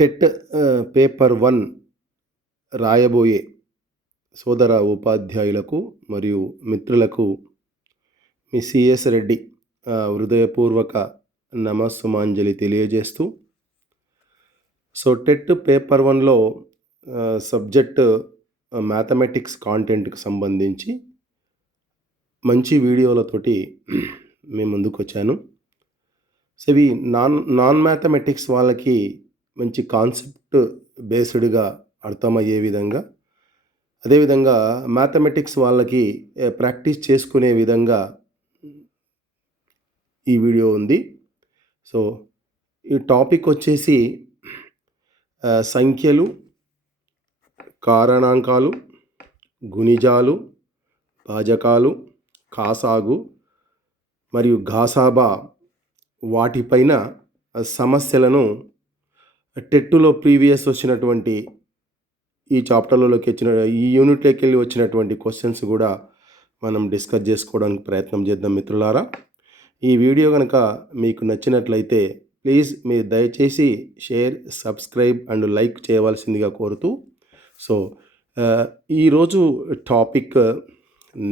TET paper 1 రాయబోయే సోదర ఉపాధ్యాయులకు మరియు మిత్రులకు మీ సిఎస్ రెడ్డి హృదయపూర్వక నమస్సుమాంజలి తెలియజేస్తూ, సో టెట్ పేపర్ 1లో సబ్జెక్ట్ మ్యాథమెటిక్స్ కాంటెంట్కి సంబంధించి మంచి వీడియోలతోటి మీ ముందుకు వచ్చాను. సో ఇవి నాన్ మ్యాథమెటిక్స్ వాళ్ళకి మంచి కాన్సెప్ట్ బేస్డ్గా అర్థమయ్యే విధంగా, అదేవిధంగా మ్యాథమెటిక్స్ వాళ్ళకి ప్రాక్టీస్ చేసుకునే విధంగా ఈ వీడియో ఉంది. సో ఈ టాపిక్ వచ్చేసి సంఖ్యలు, కారణాంకాలు, గుణిజాలు, భాజకాలు, కాసాగు మరియు ఘాసాబా వాటిపైన సమస్యలను టెట్టులో ప్రీవియస్ వచ్చినటువంటి ఈ చాప్టర్లలోకి వచ్చిన ఈ యూనిట్లోకి వెళ్ళి వచ్చినటువంటి క్వశ్చన్స్ కూడా మనం డిస్కస్ చేసుకోవడానికి ప్రయత్నం చేద్దాం మిత్రులారా. ఈ వీడియో కనుక మీకు నచ్చినట్లయితే ప్లీజ్ మీరు దయచేసి షేర్, సబ్స్క్రైబ్ అండ్ లైక్ చేయవలసిందిగా కోరుతూ, సో ఈరోజు టాపిక్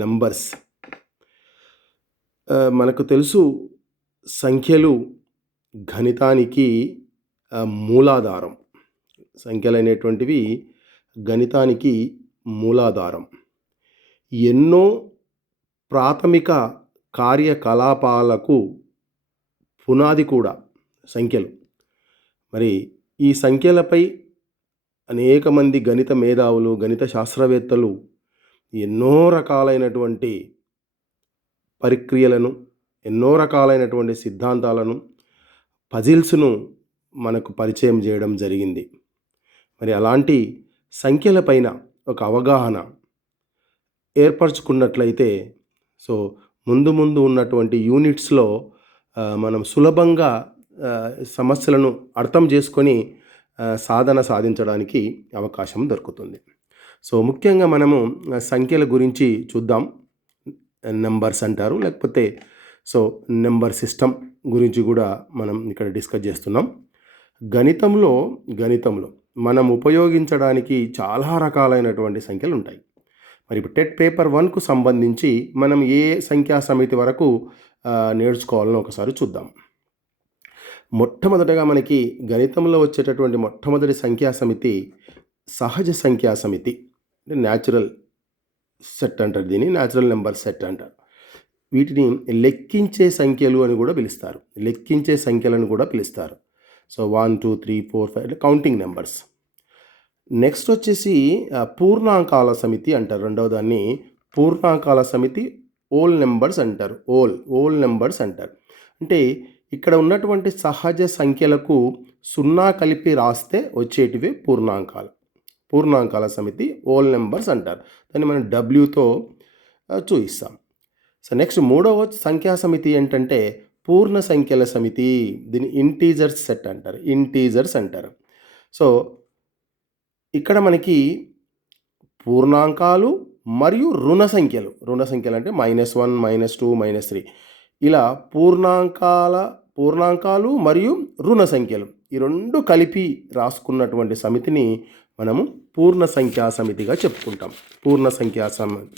నంబర్స్. మనకు తెలుసు సంఖ్యలు గణితానికి మూలాధారం. సంఖ్యలు అనేటువంటివి గణితానికి మూలాధారం. ఎన్నో ప్రాథమిక కార్యకలాపాలకు పునాది కూడా సంఖ్యలు. మరి ఈ సంఖ్యలపై అనేక మంది గణిత మేధావులు, గణిత శాస్త్రవేత్తలు ఎన్నో రకాలైనటువంటి ప్రక్రియలను, ఎన్నో రకాలైనటువంటి సిద్ధాంతాలను, పజిల్స్ను మనకు పరిచయం చేయడం జరిగింది. మరి అలాంటి సంఖ్యలపైన ఒక అవగాహన ఏర్పరచుకున్నట్లయితే, సో ముందు ఉన్నటువంటి యూనిట్స్లో మనం సులభంగా సమస్యలను అర్థం చేసుకొని సాధన సాధించడానికి అవకాశం దొరుకుతుంది. సో ముఖ్యంగా మనము సంఖ్యల గురించి చూద్దాం. నెంబర్స్ అంటారు, లేకపోతే సో నెంబర్ సిస్టమ్ గురించి కూడా మనం ఇక్కడ డిస్కస్ చేస్తున్నాం. గణితంలో మనం ఉపయోగించడానికి చాలా రకాలైనటువంటి సంఖ్యలు ఉంటాయి. మరి ఇప్పుడు టెట్ పేపర్ 1కు సంబంధించి మనం ఏ సంఖ్యా సమితి వరకు నేర్చుకోవాలని ఒకసారి చూద్దాం. మొట్టమొదటగా మనకి గణితంలో వచ్చేటటువంటి మొట్టమొదటి సంఖ్యా సమితి సహజ సంఖ్యా సమితి, అంటే న్యాచురల్ సెట్ అంటారు, దీన్ని న్యాచురల్ నెంబర్ సెట్ అంటారు. వీటిని లెక్కించే సంఖ్యలు అని కూడా పిలుస్తారు, లెక్కించే సంఖ్యలను కూడా పిలుస్తారు. So 1 2 3 4 5 counting numbers. నెక్స్ట్ వచ్చేసి పూర్ణాంకాల సమితి అంటారు. రెండవ దాన్ని పూర్ణాంకాల సమితి, ఓల్ నెంబర్స్ అంటారు. ఓల్ నెంబర్స్ అంటారు. అంటే ఇక్కడ ఉన్నటువంటి సహజ సంఖ్యలకు 0 కలిపి రాస్తే వచ్చేటివే పూర్ణాంకాల సమితి, ఓల్ నెంబర్స్ అంటారు. దాన్ని మనం డబ్ల్యూతో చూపిస్తాం. సో నెక్స్ట్ మూడవ సంఖ్యా సమితి ఏంటంటే పూర్ణ సంఖ్యల సమితి. దీన్ని ఇంటీజర్స్ సెట్ అంటారు, ఇంటీజర్స్ అంటారు. సో ఇక్కడ మనకి పూర్ణాంకాలు మరియు రుణ సంఖ్యలు అంటే -1 -2 -3 ఇలా పూర్ణాంకాలు మరియు రుణ సంఖ్యలు ఈ రెండు కలిపి రాసుకున్నటువంటి సమితిని మనము పూర్ణ సంఖ్యా సమితిగా చెప్పుకుంటాం. పూర్ణ సంఖ్యా సమితి,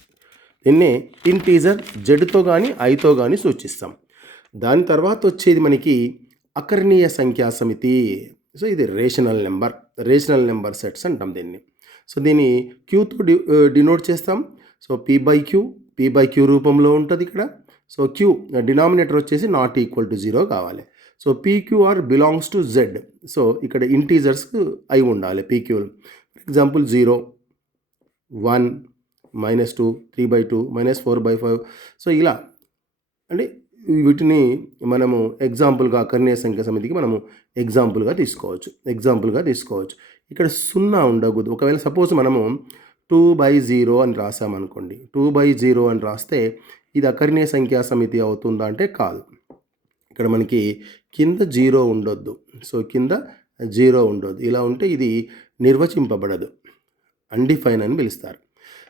దీన్ని ఇంటీజర్ జెడ్తో కానీ ఐతో కానీ సూచిస్తాం. దాని తర్వాత వచ్చేది మనకి అకర్ణీయ సంఖ్యా సమితి. సో ఇది రేషనల్ నెంబర్ సెట్స్ అంటాం దీన్ని. సో దీన్ని క్యూతో డినోట్ చేస్తాం. సో పీ బై క్యూ రూపంలో ఉంటుంది ఇక్కడ. సో క్యూ డినామినేటర్ వచ్చేసి ≠0 కావాలి. So PQR belongs to Z. So ఇక్కడ ఇంటీజర్స్ అయి ఉండాలి పీక్యూ. For example 0 1 -2 3/2 -4/5. సో ఇలా అంటే వీటిని మనము ఎగ్జాంపుల్గా అకర్ణీయ సంఖ్య సమితికి మనము ఎగ్జాంపుల్గా తీసుకోవచ్చు. ఇక్కడ 0 ఉండకూడదు. ఒకవేళ సపోజ్ మనము 2/0 అని రాసామనుకోండి, 2/0 అని రాస్తే ఇది అకర్ణీయ సంఖ్యా సమితి అవుతుందా అంటే కాదు. ఇక్కడ మనకి కింద 0 ఉండొద్దు. సో కింద 0 ఉండొద్దు. ఇలా ఉంటే ఇది నిర్వచింపబడదు, అన్డిఫైన్ అని పిలుస్తారు.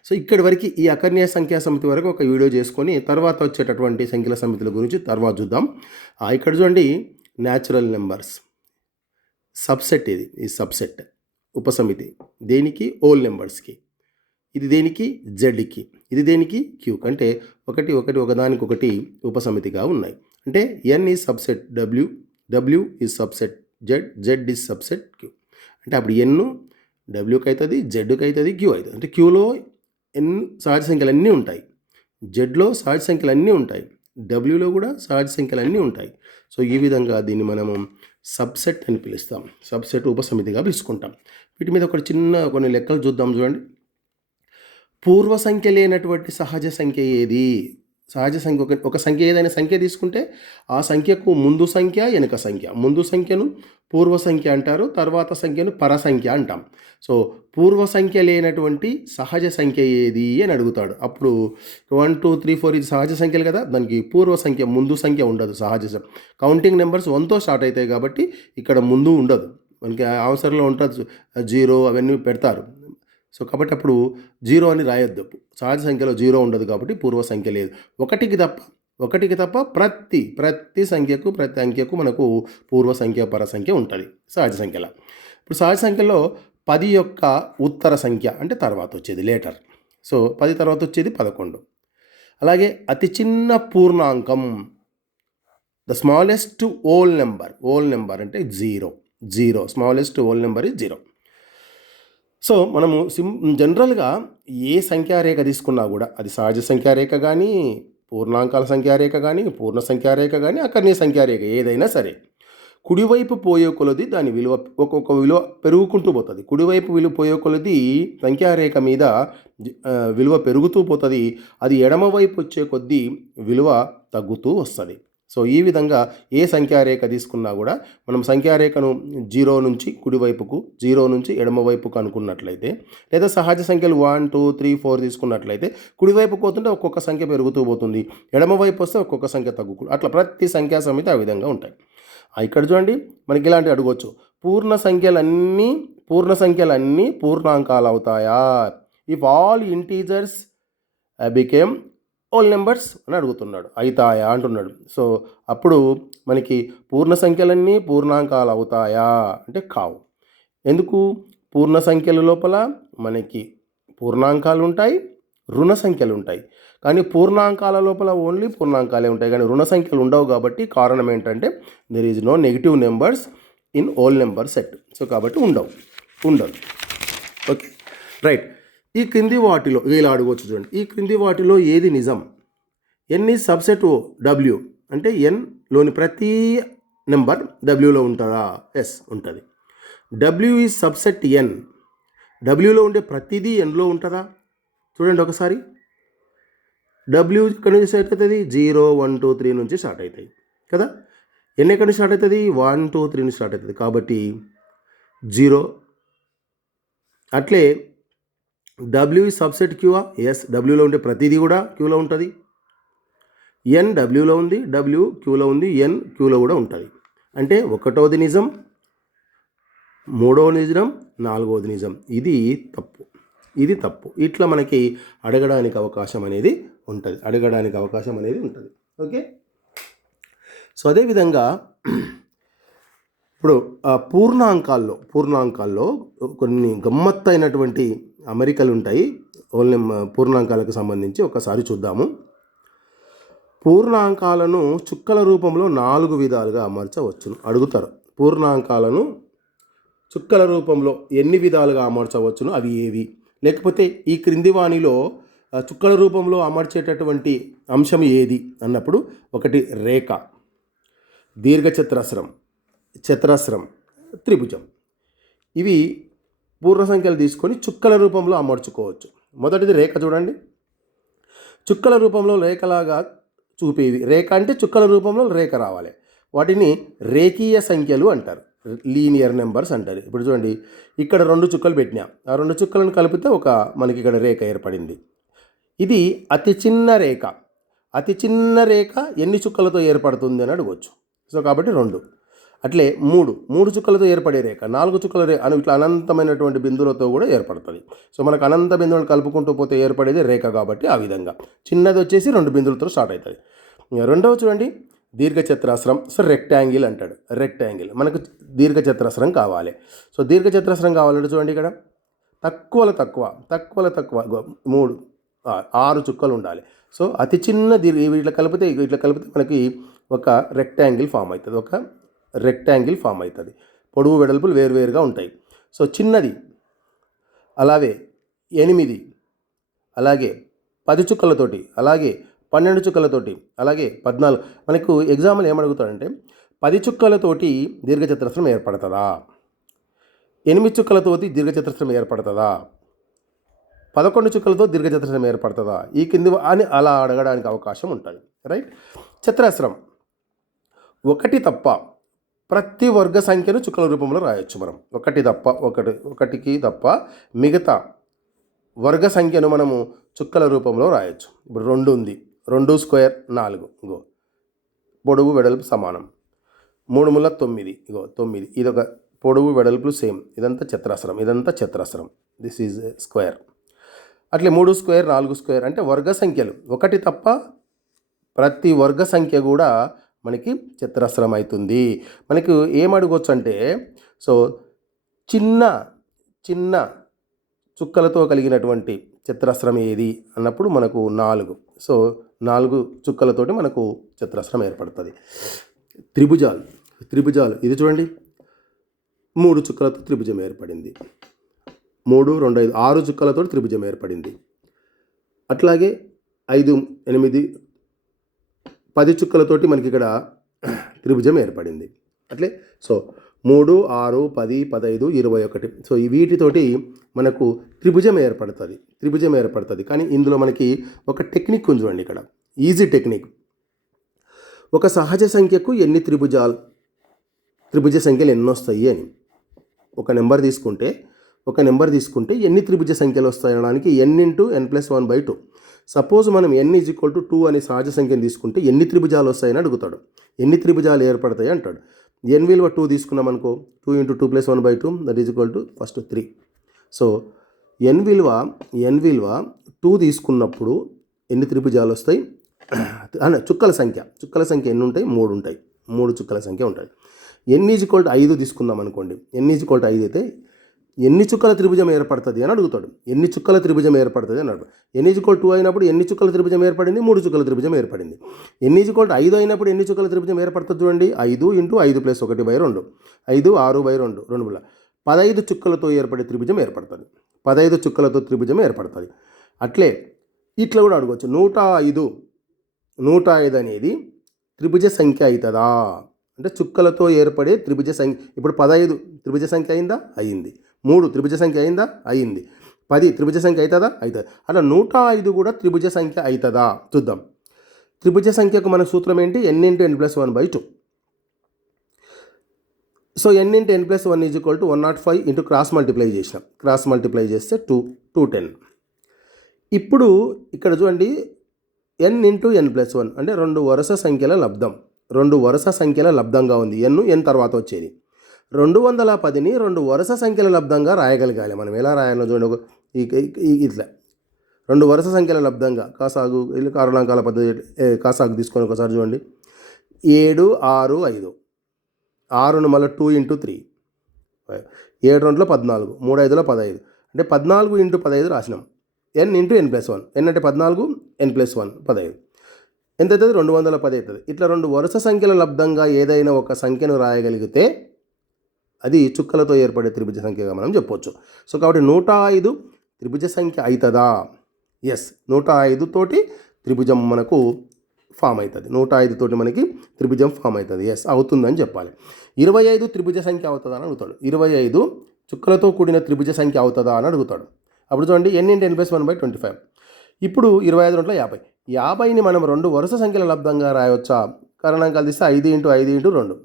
సో ఇక్కడి వరకు ఈ అకర్ణీయ సంఖ్యా సమితి వరకు ఒక వీడియో చేసుకొని తర్వాత వచ్చేటటువంటి సంఖ్యల సమితుల గురించి తర్వాత చూద్దాం. ఇక్కడ చూడండి, న్యాచురల్ నెంబర్స్ సబ్సెట్ ఇది, ఈ సబ్సెట్ ఉపసమితి దేనికి? ఓల్ నెంబర్స్కి. ఇది దేనికి? జెడ్కి. ఇది దేనికి? క్యూ. అంటే ఒకటి ఒకటి ఒకదానికొకటి ఉపసమితిగా ఉన్నాయి. అంటే N is subset W, W is subset Z, Z is subset Q. అంటే అప్పుడు ఎన్ డబ్ల్యూకి అవుతుంది, జెడ్కి అవుతుంది, క్యూ అవుతుంది. అంటే క్యూలో ఎన్ సహజ సంఖ్యలు అన్నీ ఉంటాయి, జెడ్లో సహజ సంఖ్యలు అన్నీ ఉంటాయి, డబ్ల్యూలో కూడా సహజ సంఖ్యలు అన్నీ ఉంటాయి. సో ఈ విధంగా దీన్ని మనము సబ్సెట్ అని పిలుస్తాం, సబ్సెట్ ఉపసమితిగా పిలుచుకుంటాం. వీటి మీద ఒక కొన్ని లెక్కలు చూద్దాం. చూడండి, పూర్వ సంఖ్య లేనటువంటి సహజ సంఖ్య ఏది? సహజ సంఖ్య ఒక సంఖ్య ఏదైనా సంఖ్య తీసుకుంటే ఆ సంఖ్యకు ముందు సంఖ్య వెనుక సంఖ్య, ముందు సంఖ్యను పూర్వ సంఖ్య అంటారు, తర్వాత సంఖ్యను పరసంఖ్య అంటాం. సో పూర్వ సంఖ్య లేనటువంటి సహజ సంఖ్య ఏది అని అడుగుతాడు. అప్పుడు 1 2 3 4 ఇది సహజ సంఖ్యలు కదా, దానికి పూర్వ సంఖ్య ముందు సంఖ్య ఉండదు. కౌంటింగ్ నెంబర్స్ 1తో స్టార్ట్ అవుతాయి కాబట్టి ఇక్కడ ముందు ఉండదు. మనకి అవసరంలో ఉంటుంది 0 అవన్నీ పెడతారు. సో కాబట్టి అప్పుడు 0 అని రాయొద్దు. సహజ సంఖ్యలో 0 ఉండదు కాబట్టి పూర్వ సంఖ్య లేదు. ఒకటికి తప్ప ప్రతి సంఖ్యకు ప్రతి అంకెకు మనకు పూర్వ సంఖ్య పరసంఖ్య ఉంటుంది సహజ సంఖ్యలో. ఇప్పుడు సహజ సంఖ్యలో 10 యొక్క ఉత్తర సంఖ్య అంటే తర్వాత వచ్చేది లేటర్. సో 10 తర్వాత వచ్చేది 11. అలాగే అతి చిన్న పూర్ణాంకం, ద స్మాలెస్ట్ ఓల్ నెంబర్ అంటే 0. Smallest whole number is 0. So మనము జనరల్గా ఏ సంఖ్యారేఖ తీసుకున్నా కూడా అది సహజ సంఖ్యారేఖ కానీ, పూర్ణాంకాల సంఖ్యారేఖ కానీ, పూర్ణ సంఖ్యారేఖ కానీ, అకర్ణీయ సంఖ్యారేఖ ఏదైనా సరే, కుడివైపు పోయే కొలది దాని విలువ ఒక్కొక్క విలువ పెరుగుకుంటూ పోతుంది. కుడివైపు విలువ పోయే కొలది సంఖ్యారేఖ మీద విలువ పెరుగుతూ పోతుంది. అది ఎడమవైపు వచ్చే కొద్దీ విలువ తగ్గుతూ వస్తుంది. సో ఈ విధంగా ఏ సంఖ్యారేఖ తీసుకున్నా కూడా మనం సంఖ్యారేఖను 0 నుంచి కుడివైపుకు, 0 నుంచి ఎడమవైపుకు అనుకున్నట్లయితే, లేదా సహజ సంఖ్యలు 1 2 3 4 తీసుకున్నట్లయితే కుడివైపు పోతుంటే ఒక్కొక్క సంఖ్య పెరుగుతూ పోతుంది, ఎడమవైపు వస్తే ఒక్కొక్క సంఖ్య తగ్గుతుంది. అట్లా ప్రతి సంఖ్యా సమితి ఆ విధంగా ఉంటాయి. ఇక్కడ చూడండి, మనకి ఇలాంటివి అడగవచ్చు. పూర్ణ సంఖ్యలన్నీ పూర్ణాంకాలు అవుతాయా? If all integers became whole numbers అని అడుగుతున్నాడు, అవుతాయా అంటున్నాడు. సో అప్పుడు మనకి పూర్ణ సంఖ్యలన్నీ పూర్ణాంకాలు అవుతాయా అంటే కావు. ఎందుకు? పూర్ణ సంఖ్యల లోపల మనకి పూర్ణాంకాలు ఉంటాయి, రుణ సంఖ్యలు ఉంటాయి. కానీ పూర్ణాంకాల లోపల ఓన్లీ పూర్ణాంకాలే ఉంటాయి, కానీ రుణ సంఖ్యలు ఉండవు. కాబట్టి కారణం ఏంటంటే there is no negative numbers in whole number set. So కాబట్టి ఉండదు. Okay, right. ఈ క్రింది వాటిలో ఇలా అడగవచ్చు. చూడండి, ఈ క్రింది వాటిలో ఏది నిజం? ఎన్ ఈజ్ సబ్సెట్ డబ్ల్యూ అంటే ఎన్లోని ప్రతి నెంబర్ డబ్ల్యూలో ఉంటుందా? ఎస్, ఉంటుంది. డబ్ల్యూ ఈజ్ సబ్సెట్ ఎన్, డబ్ల్యూలో ఉండే ప్రతిదీ ఎన్లో ఉంటుందా? చూడండి ఒకసారి. డబ్ల్యూ ఎక్కడి నుంచి స్టార్ట్ అవుతుంది? 0 1 2 3 నుంచి స్టార్ట్ అవుతాయి కదా. ఎన్ ఎక్కడి నుంచి స్టార్ట్ అవుతుంది? 1 2 3 నుంచి స్టార్ట్ అవుతుంది కాబట్టి 0. అట్లే డబ్ల్యూ ఈ సబ్సెట్ క్యూఆ? ఎస్, డబ్ల్యూలో ఉండే ప్రతిదీ కూడా క్యూలో ఉంటుంది. ఎన్ డబ్ల్యూలో ఉంది, డబ్ల్యూ క్యూలో ఉంది, ఎన్ క్యూలో కూడా ఉంటుంది. అంటే ఒకటోది నిజం, మూడవది నిజం, నాలుగవది నిజం. ఇది తప్పు. ఇట్లా మనకి అడగడానికి అవకాశం అనేది ఉంటుంది. ఓకే, సో అదేవిధంగా ఇప్పుడు పూర్ణాంకాల్లో కొన్ని గమ్మత్తైనటువంటి అమరికలు ఉంటాయి ఓన్లీ పూర్ణాంకాలకు సంబంధించి. ఒకసారి చూద్దాము. పూర్ణాంకాలను చుక్కల రూపంలో 4 విధాలుగా అమర్చవచ్చును అడుగుతారు. పూర్ణాంకాలను చుక్కల రూపంలో ఎన్ని విధాలుగా అమర్చవచ్చును, అవి ఏవి? లేకపోతే ఈ క్రింది వాణిలో చుక్కల రూపంలో అమర్చేటటువంటి అంశం ఏది అన్నప్పుడు, ఒకటి రేఖ, దీర్ఘచతురస్రం, చతురస్రం, త్రిభుజం. ఇవి పూర్ణ సంఖ్యలు తీసుకొని చుక్కల రూపంలో అమర్చుకోవచ్చు. మొదటిది రేఖ. చూడండి, చుక్కల రూపంలో రేఖలాగా చూపేవి. రేఖ అంటే చుక్కల రూపంలో రేఖ రావాలి. వాటిని రేఖీయ సంఖ్యలు అంటారు, లీనియర్ నెంబర్స్ అంటారు. ఇప్పుడు చూడండి, ఇక్కడ 2 చుక్కలు పెట్టినా, ఆ 2 చుక్కలను కలిపితే మనకి ఇక్కడ రేఖ ఏర్పడింది. ఇది అతి చిన్న రేఖ ఎన్ని చుక్కలతో ఏర్పడుతుంది అని అడగవచ్చు. సో కాబట్టి 2. అట్లే 3 చుక్కలతో ఏర్పడే రేఖ, 4 చుక్కల ఇట్లా అనంతమైనటువంటి బిందువులతో కూడా ఏర్పడుతుంది. సో మనకు అనంత బిందువులను కలుపుకుంటూ పోతే ఏర్పడేది రేఖ కాబట్టి ఆ విధంగా. చిన్నది వచ్చేసి 2 బిందువులతో స్టార్ట్ అవుతుంది. రెండవ చూడండి, దీర్ఘచతురస్రం. సో రెక్టాంగిల్ అంటాడు. రెక్టాంగిల్ మనకు దీర్ఘచతురస్రం కావాలి. సో దీర్ఘచతురస్రం కావాలంటే చూడండి, ఇక్కడ తక్కువలో తక్కువ 6 చుక్కలు ఉండాలి. సో అతి చిన్న ఇట్లా కలిపితే మనకి ఒక రెక్టాంగిల్ ఫామ్ అవుతుంది. పొడవు వెడల్పులు వేరువేరుగా ఉంటాయి. సో చిన్నది అలాగే 8, అలాగే 10 చుక్కలతోటి, అలాగే 12 చుక్కలతోటి, అలాగే 14. మనకు ఎగ్జామ్లో ఏమడుగుతాడంటే 10 చుక్కలతోటి దీర్ఘచతురస్రం ఏర్పడుతుందా, 8 చుక్కలతోటి దీర్ఘచతురస్రం ఏర్పడుతుందా, 11 చుక్కలతో దీర్ఘచతురస్రం ఏర్పడుతుందా, ఈ కింది అని అలా అడగడానికి అవకాశం ఉంటుంది. రైట్. చతురస్రం ఒకటి తప్ప ప్రతి వర్గ సంఖ్యను చుక్కల రూపంలో రాయొచ్చు మనం. ఒకటికి తప్ప మిగతా వర్గ సంఖ్యను మనము చుక్కల రూపంలో రాయొచ్చు. ఇప్పుడు 2 ఉంది, 2 స్క్వేర్ 4, ఇగో పొడవు వెడల్పు సమానం. 3 ముల 9, ఇగో 9. ఇదొక పొడవు వెడల్పులు సేమ్. ఇదంతా చతురస్రం. This is square. అట్లే 3 స్క్వేర్ 4 స్క్వేర్ అంటే వర్గ సంఖ్యలు ఒకటి తప్ప ప్రతి వర్గ సంఖ్య కూడా మనకి చతురస్రం అవుతుంది. మనకు ఏం అడగవచ్చు అంటే, సో చిన్న చుక్కలతో కలిగినటువంటి చతురస్రం ఏది అన్నప్పుడు మనకు 4. సో 4 చుక్కలతోటి మనకు చతురస్రం ఏర్పడుతుంది. త్రిభుజాలు ఇది చూడండి, 3 చుక్కలతో త్రిభుజం ఏర్పడింది. 3, 2, 5 6 చుక్కలతో త్రిభుజం ఏర్పడింది. అట్లాగే 5, 8, 10 చుక్కలతోటి మనకి ఇక్కడ త్రిభుజం ఏర్పడింది. అట్లే సో 3, 6, 10, 15, 21. సో వీటితోటి మనకు త్రిభుజం ఏర్పడుతుంది. కానీ ఇందులో మనకి ఒక టెక్నిక్ ఉంది చూడండి, ఇక్కడ ఈజీ టెక్నిక్. ఒక సహజ సంఖ్యకు ఎన్ని త్రిభుజ సంఖ్యలు ఎన్ని వస్తాయి అని ఒక నెంబర్ తీసుకుంటే ఎన్ని త్రిభుజ సంఖ్యలు వస్తాయి అనడానికి n/n+1/2. సపోజ్ మనం n=2 అనే సహజ సంఖ్యను తీసుకుంటే ఎన్ని త్రిభుజాలు వస్తాయని అడుగుతాడు. ఎన్ని త్రిభుజాలు ఏర్పడతాయి అంటాడు. n విలువ 2 తీసుకున్నాం అనుకో, 2 × 2+1/2 that is equal to first 3. So n విలువ 2 తీసుకున్నప్పుడు ఎన్ని త్రిభుజాలు వస్తాయి చుక్కల సంఖ్య ఎన్ని ఉంటాయి? 3 ఉంటాయి. 3 చుక్కల సంఖ్య ఉంటుంది. n=5 తీసుకుందాం అనుకోండి. n=5 అయితే ఎన్ని చుక్కల త్రిభుజం ఏర్పడుతుంది అని అడుగుతాడు. ఎన్ని చుక్కల త్రిభుజం ఏర్పడుతుంది అని అడుగుతాడు. n=2 అయినప్పుడు ఎన్ని చుక్కల త్రిభుజం ఏర్పడింది? 3 చుక్కల త్రిభుజం ఏర్పడింది. n=5 అయినప్పుడు ఎన్ని చుక్కల త్రిభుజం ఏర్పడుతుంది చూడండి, 5 × 5+1/2, 5, 6/2, 2 15 చుక్కలతో ఏర్పడే త్రిభుజం ఏర్పడుతుంది. 15 చుక్కలతో త్రిభుజం ఏర్పడుతుంది. అట్లే ఇట్లా కూడా అడగవచ్చు, 105 అనేది త్రిభుజ సంఖ్య అవుతుందా అంటే చుక్కలతో ఏర్పడే త్రిభుజ సంఖ్య. ఇప్పుడు 15 త్రిభుజ సంఖ్య అయిందా? అయింది. 3 త్రిభుజ సంఖ్య అయిందా? అయింది. 10 త్రిభుజ సంఖ్య అవుతుందా? అవుతుంది. అలా 105 కూడా త్రిభుజ సంఖ్య అవుతుందా చూద్దాం. త్రిభుజ సంఖ్యకు మన సూత్రం ఏంటి? n×n+1/2. So n×n+1 = 105 cross multiply చేస్తే 210. ఇప్పుడు ఇక్కడ చూడండి, n×n+1 అంటే 2 వరుస సంఖ్యల లబ్ధంగా ఉంది. n తర్వాత వచ్చేది 210ని 2 వరుస సంఖ్యల లబ్ధంగా రాయగలగాలి. మనం ఎలా రాయాలో చూడండి, ఇట్లా 2 వరుస సంఖ్యల లబ్ధంగా కాసాగు కారణాంకాల పద్ధతి కాసాగు తీసుకొని ఒకసారి చూడండి. 7, 6, 5. 6ను మళ్ళీ 2 × 3, 7 2 14, 3 5 15 అంటే 14 × 15 రాసినాం. n×n+1 n అంటే 14, n+1 15 ఎంత అవుతుంది? 210 అవుతుంది. ఇట్లా 2 వరుస సంఖ్యల లబ్ధంగా ఏదైనా ఒక సంఖ్యను రాయగలిగితే అది చుక్కలతో ఏర్పడే త్రిభుజ సంఖ్యగా మనం చెప్పవచ్చు. సో కాబట్టి 105 త్రిభుజ సంఖ్య అవుతుందా? ఎస్, 105 తోటి త్రిభుజం మనకు ఫామ్ అవుతుంది. 105 తోటి మనకి త్రిభుజం ఫామ్ అవుతుంది. ఎస్, అవుతుందని చెప్పాలి. 25 త్రిభుజ సంఖ్య అవుతుందా అని అడుగుతాడు. 25 చుక్కలతో కూడిన త్రిభుజ సంఖ్య అవుతుందా అని అడుగుతాడు. అప్పుడు చూడండి, n×n+1/25. ఇప్పుడు 25 2 50. 50ని మనం 2 వరుస సంఖ్యల లబ్ధంగా రాయవచ్చా? కారణాంకాలు తీస్తే 5 × 5 × 2.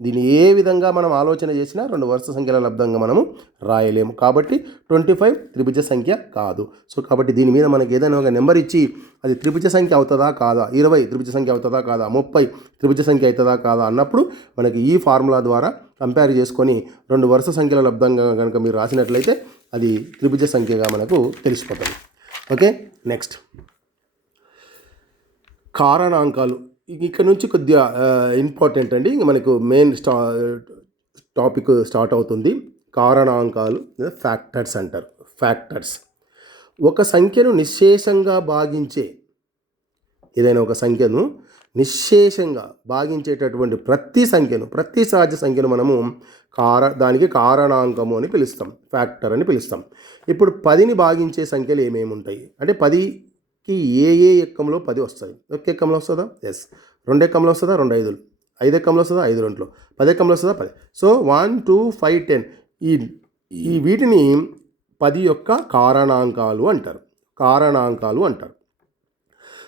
దీన్ని ఏ విధంగా మనం ఆలోచన చేసినా 2 వరుస సంఖ్యల లబ్ధంగా మనము రాయలేము. కాబట్టి 25 త్రిభుజ సంఖ్య కాదు. సో కాబట్టి దీని మీద మనకి ఏదైనా ఒక నెంబర్ ఇచ్చి అది త్రిభుజ సంఖ్య అవుతుందా కాదా, 20 త్రిభుజ సంఖ్య అవుతుందా కాదా, 30 త్రిభుజ సంఖ్య అవుతుందా కాదా అన్నప్పుడు మనకి ఈ ఫార్ములా ద్వారా కంపేర్ చేసుకొని 2 వరుస సంఖ్యల లబ్ధంగా కనుక మీరు రాసినట్లయితే అది త్రిభుజ సంఖ్యగా మనకు తెలిసిపోతుంది. ఓకే, నెక్స్ట్ కారణాంకాలు. ఇక్కడ నుంచి కొద్దిగా ఇంపార్టెంట్ అండి. మనకు మెయిన్ టాపిక్ స్టార్ట్ అవుతుంది. కారణాంకాలు, ఫ్యాక్టర్స్ అంటారు. ఫ్యాక్టర్స్ ఒక సంఖ్యను నిశ్శేషంగా భాగించే, ఏదైనా ఒక సంఖ్యను నిశ్శేషంగా భాగించేటటువంటి ప్రతి సహజ సంఖ్యను మనము దానికి కారణాంకము అని పిలుస్తాం, ఫ్యాక్టర్ అని పిలుస్తాం. ఇప్పుడు 10ని భాగించే సంఖ్యలు ఏమేమి ఉంటాయి అంటే 10కి ఏ ఎక్కంలో 10 వస్తాయి? ఒక ఎక్కంలో వస్తుందా? ఎస్. 2 ఎక్కంలో వస్తుందా? 2 5లు. 5 ఎక్కంలో వస్తుందా? 5 2లు. 10 ఎక్కంలో వస్తుందా? 10. సో 1 2 5 10 ఈ వీటిని 10 యొక్క కారణాంకాలు అంటారు.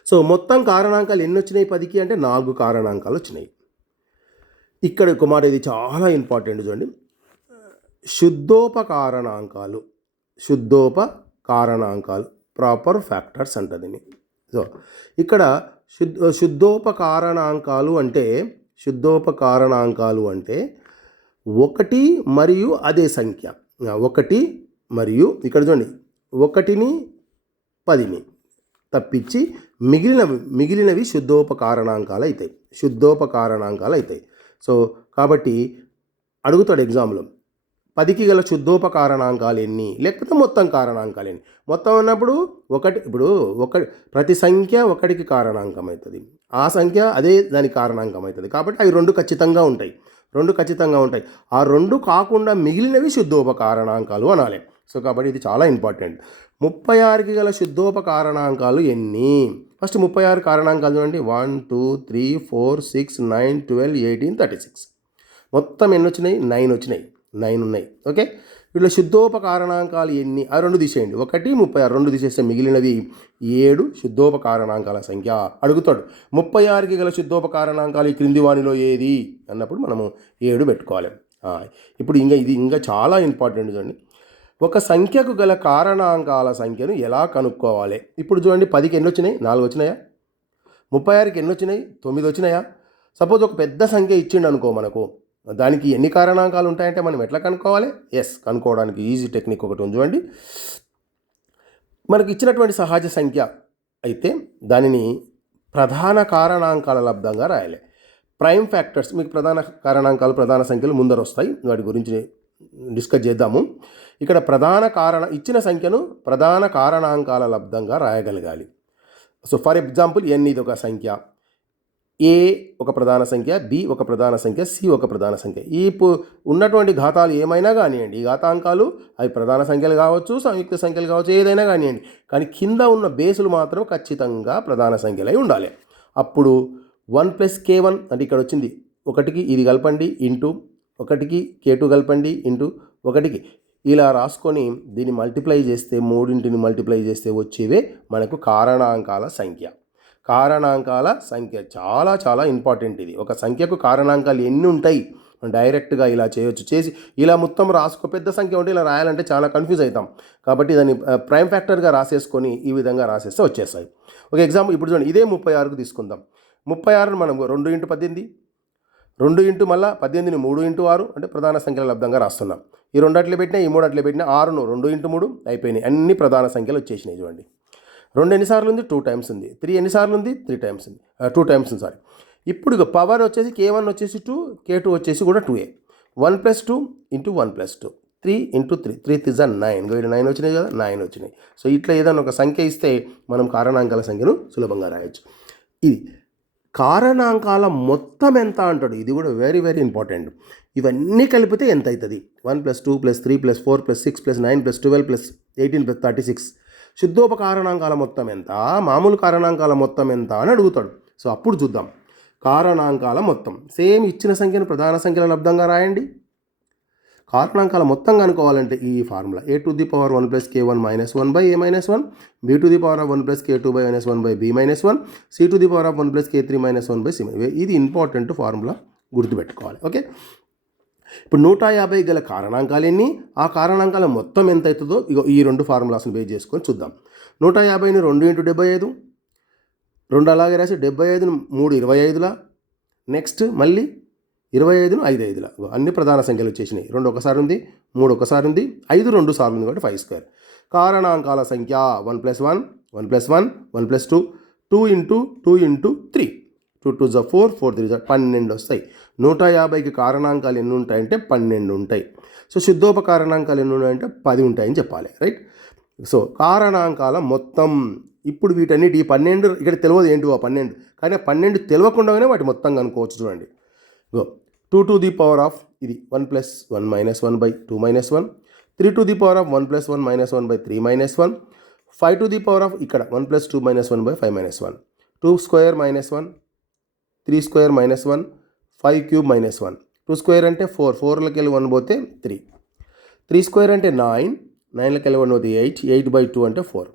సో మొత్తం కారణాంకాలు ఎన్ని వచ్చినాయి 10కి అంటే 4 కారణాంకాలు వచ్చినాయి. ఇక్కడ ఒక మాట, ఇది చాలా ఇంపార్టెంట్ చూడండి. శుద్ధోపకారణాంకాలు ప్రాపర్ ఫ్యాక్టర్స్ అంటుంది. సో ఇక్కడ శుద్ధోపకారణాంకాలు అంటే ఒకటి మరియు అదే సంఖ్య. ఒకటి మరియు ఇక్కడ చూడండి 1ని 10ని తప్పించి మిగిలినవి శుద్ధోపకారణాంకాలు అవుతాయి. సో కాబట్టి అడుగుతాడు ఎగ్జామ్లో 10కి గల శుద్ధోపకారణాంకాలు ఎన్ని, లేకపోతే మొత్తం కారణాంకాలు ఎన్ని. మొత్తం అన్నప్పుడు ప్రతి సంఖ్య 1కి కారణాంకం అవుతుంది, ఆ సంఖ్య అదే దానికి కారణాంకం అవుతుంది. కాబట్టి అవి 2 ఖచ్చితంగా ఉంటాయి. ఆ 2 కాకుండా మిగిలినవి శుద్ధోపకారణాంకాలు అనాలి. సో కాబట్టి ఇది చాలా ఇంపార్టెంట్. 36కి గల శుద్ధోపకారణాంకాలు ఎన్ని? ఫస్ట్ 36 కారణాంకాలు చూడండి. 1 2 3 4 6 9 12 18 36. మొత్తం ఎన్ని వచ్చినాయి? 9 ఉన్నాయి. ఓకే, వీళ్ళు శుద్ధోపకారణాంకాలు ఎన్ని? ఆ 2 తీసేయండి. 1 36, 2 తీసేస్తే మిగిలినవి 7 శుద్ధోపకారణాంకాల సంఖ్య. అడుగుతాడు 36కి గల శుద్ధోపకారణాంకాలు ఈ క్రింది వానిలో ఏది అన్నప్పుడు మనము 7 పెట్టుకోవాలి. ఇప్పుడు ఇది ఇంకా చాలా ఇంపార్టెంట్ చూడండి. ఒక సంఖ్యకు గల కారణాంకాల సంఖ్యను ఎలా కనుక్కోవాలి? ఇప్పుడు చూడండి 10కి ఎన్ని వచ్చినాయి? 4 వచ్చినాయా? 36కి ఎన్ని వచ్చినాయి? 9 వచ్చినాయా? సపోజ్ ఒక పెద్ద సంఖ్య ఇచ్చిండు అనుకో, మనకు దానికి ఎన్ని కారణాంకాలు ఉంటాయంటే మనం ఎట్లా కనుక్కోవాలి? కనుక్కోవడానికి ఈజీ టెక్నిక్ ఒకటి ఉంది చూడండి. మనకి ఇచ్చినటువంటి సహజ సంఖ్య అయితే దానిని ప్రధాన కారణాంకాల లబ్ధంగా రాయాలి. ప్రైమ్ ఫ్యాక్టర్స్, మీకు ప్రధాన కారణాంకాలు, ప్రధాన సంఖ్యలు ముందర వస్తాయి, వాటి గురించి డిస్కస్ చేద్దాము. ఇక్కడ ఇచ్చిన సంఖ్యను ప్రధాన కారణాంకాల లబ్ధంగా రాయగలగాలి. సో ఫర్ ఎగ్జాంపుల్ n ఇది ఒక సంఖ్య, a ఒక ప్రధాన సంఖ్య, b ఒక ప్రధాన సంఖ్య, c ఒక ప్రధాన సంఖ్య. ఉన్నటువంటి ఘాతాలు ఏమైనా కానివ్వండి, ఈ ఘాతాంకాలు అవి ప్రధాన సంఖ్యలు కావచ్చు, సంయుక్త సంఖ్యలు కావచ్చు, ఏదైనా కానివ్వండి, కానీ కింద ఉన్న బేసులు మాత్రం ఖచ్చితంగా ప్రధాన సంఖ్యలై ఉండాలి. అప్పుడు 1 + k1 అంటే ఇక్కడ వచ్చింది 1కి ఇది కలపండి ఇంటూ 1కి k2 కలపండి ఇంటూ 1కి ఇలా రాసుకొని దీన్ని మల్టిప్లై చేస్తే, 3ని మల్టిప్లై చేస్తే వచ్చేవే మనకు కారణాంకాల సంఖ్య. చాలా చాలా ఇంపార్టెంట్ ఇది. ఒక సంఖ్యకు కారణాంకాలు ఎన్ని ఉంటాయి డైరెక్ట్గా ఇలా చేయొచ్చు. చేసి ఇలా మొత్తం పెద్ద సంఖ్య ఉంటే ఇలా రాయాలంటే చాలా కన్ఫ్యూజ్ అవుతాం. కాబట్టి దాన్ని ప్రైమ్ ఫ్యాక్టర్గా రాసేసుకొని ఈ విధంగా రాసేస్తే వచ్చేస్తాయి. ఒక ఎగ్జాంపుల్ ఇప్పుడు చూడండి, ఇదే 36కు తీసుకుందాం. 36ను మనం 2 × 18, 2 ఇంటూ మళ్ళీ 18ని 3 × 6 అంటే ప్రధాన సంఖ్యల లబ్ధంగా రాస్తున్నాం. ఈ 2 అట్లే పెట్టినా, ఈ 3 అట్లే పెట్టినా, 6ను 2 × 3 అయిపోయినాయి. అన్ని ప్రధాన సంఖ్యలు వచ్చేసినాయి చూడండి. 2 ఎన్నిసార్లు ఉంది? 2 టైమ్స్ ఉంది. 3 ఎన్నిసార్లు ఉంది? 3 టైమ్స్ ఉంది. 2 టైమ్స్ ఉంది, సారీ. ఇప్పుడు ఇక పవర్ వచ్చేసి k1 వచ్చేసి 2, k2 వచ్చేసి కూడా 2a. 1 + 2 × 1 + 2, 3 × 3, 3 × 9. 9 వచ్చినాయి కదా, 9 వచ్చినాయి. సో ఇట్లా ఏదైనా ఒక సంఖ్య ఇస్తే మనం కారణాంకాల సంఖ్యను సులభంగా రాయొచ్చు. ఇది కారణాంకాల మొత్తం ఎంత అంటాడు, ఇది కూడా వెరీ వెరీ ఇంపార్టెంట్. ఇవన్నీ కలిపితే ఎంత అవుతుంది? 1 + 2 + 3 + 4 + 6 + 9 + 12 + 18 + 36. శుద్ధోపకారణాంకాల మొత్తం ఎంత, మామూలు కారణాంకాల మొత్తం ఎంత అని అడుగుతాడు. సో అప్పుడు చూద్దాం. కారణాంకాల మొత్తం సేమ్ ఇచ్చిన సంఖ్యను ప్రధాన సంఖ్యల లబ్ధంగా రాయండి. కారణాంకాల మొత్తం కనుక్కోవాలంటే ఈ formula a⁴ 1 + k1 - 1/a - 1, b⁴ 1 + k2 - 1/b - 1, c⁴ 1 + k3 - 1/c. ఇది ఇంపార్టెంట్ ఫార్ములా, గుర్తుపెట్టుకోవాలి. ఓకే, ఇప్పుడు 150 గల కారణాంకాలు ఎన్ని, ఆ కారణాంకాల మొత్తం ఎంత అవుతుందో ఇగో ఈ 2 ఫార్ములాస్ని బేస్ చేసుకొని చూద్దాం. 150ని 2 × 75, 2 అలాగే రాసి 75ని 3 25లా, నెక్స్ట్ మళ్ళీ 25ను 5 5లా. అన్ని ప్రధాన సంఖ్యలు వచ్చేసినాయి. 2 ఒకసారి ఉంది, 3 ఒకసారి ఉంది, 5 2 సార్లు ఉంది కాబట్టి 5². కారణాంకాల సంఖ్య 1 + 1, 1 + 1, 1 + 2, 2 × 2 × 3. 2 2 జా 4 4 3 జా 12 వస్తాయి. 150కి కారణాంకాలు ఎన్ని ఉంటాయంటే 12 ఉంటాయి. సో శుద్ధోపకారణాంకాలు ఎన్ని ఉన్నాయంటే 10 ఉంటాయని చెప్పాలి, రైట్. సో కారణాంకాల మొత్తం. ఇప్పుడు వీటన్నిటి ఈ 12 ఇక్కడ తెలియదు ఏంటివో 12, కానీ 12 తెలియకుండానే వాటి మొత్తం కనుక్కోవచ్చు. చూడండి, go 2 to the power of ఇది 1 + 1 - 1 / 2 - 1, 3 to the power of 1 + 1 - 1 / 3 - 1, 5 to the power of ఇక్కడ 1 + 2 - 1 / 5 - 1, 2 square - 1, 3 square - 1, 5 cube - 1, 2 square అంటే 4, 4లోకి వెళ్ళి 1 పోతే 3, 3 square అంటే 9, 9లోకి వెళ్ళి 1 పోతే 8, 8/2 అంటే 4,